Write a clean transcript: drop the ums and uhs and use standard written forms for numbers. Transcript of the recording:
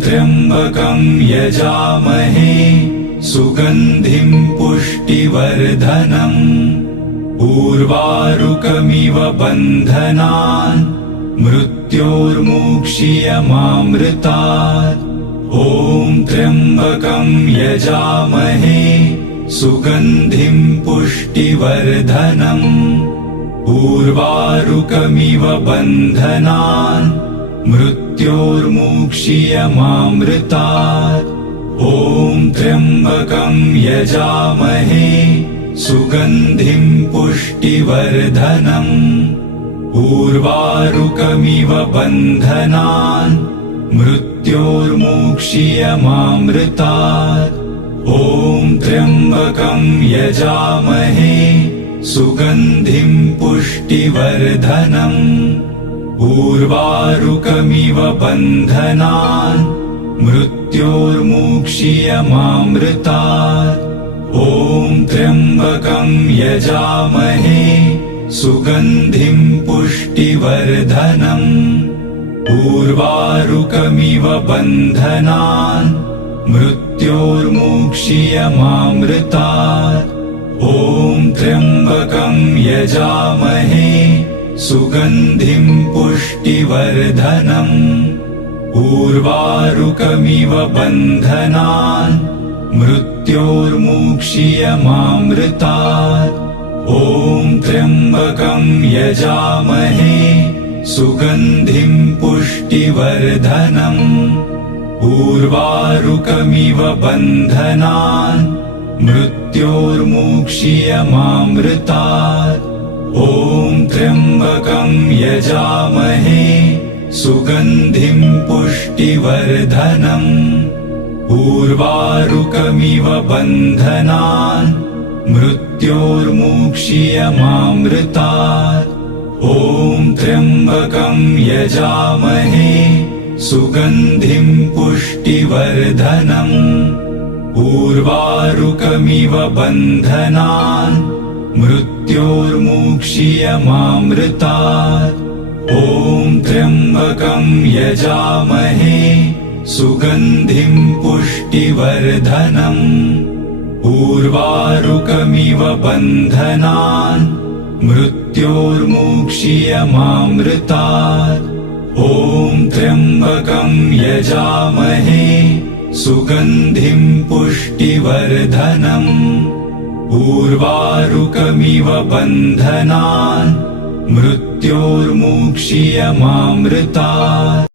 त्र्यम्बकं यजामहे सुगन्धिं पुष्टिवर्धनम् उर्वारुकमिव बन्धनान् मृत्योर्मुक्षीयमामृतात्। ॐ त्र्यम्बकं यजामहे सुगन्धिं पुष्टिवर्धनम् उर्वारुकमिव बन्धनान् मृत्योर्मुक्षीयमामृतात्। ॐ त्र्यम्बकं यजामहे सुगन्धिं पुष्टिवर्धनम् उर्वारुकमिव बन्धनान् मृत्योर्मुक्षीयमामृतात्। ॐ त्र्यम्बकं यजामहे सुगन्धिं पुष्टिवर्धनम् उर्वारुकमिव बन्धनान् मृत्योर्मुक्षीयमामृतात्। ॐ त्र्यम्बकं यजामहे सुगन्धिं पुष्टिवर्धनम् उर्वारुकमिव बन्धनान् मृत्योर्मुक्षीयमामृतात्। ॐ त्र्यम्बकं यजामहे सुगन्धिं पुष्टिवर्धनम् उर्वारुकमिव बन्धनान् मृत्योर्मुक्षीयमामृतात्। ॐ त्र्यम्बकं यजामहे सुगन्धिं पुष्टिवर्धनम् उर्वारुकमिव बन्धनान् मृत्योर्मुक्षीयमामृतात्। ॐ त्र्यम्बकं यजामहे सुगन्धिं पुष्टिवर्धनम् उर्वारुकमिव बन्धनान् मृत्योर्मुक्षीयमामृतात्। ॐ त्र्यम्बकं यजामहे सुगन्धिं पुष्टिवर्धनम् उर्वारुकमिव बन्धनान् मृत्योर्मुक्षीयमामृतात्। ॐ त्र्यम्बकं यजामहे सुगन्धिं पुष्टिवर्धनम् उर्वारुकमिव बन्धनान् मृत्योर्मुक्षीयमामृतात्। ॐ त्र्यम्बकं यजामहे सुगन्धिं पुष्टिवर्धनम् उर्वारुकमिव बन्धनान् मृत्योर्मुक्षीयमामृतात्।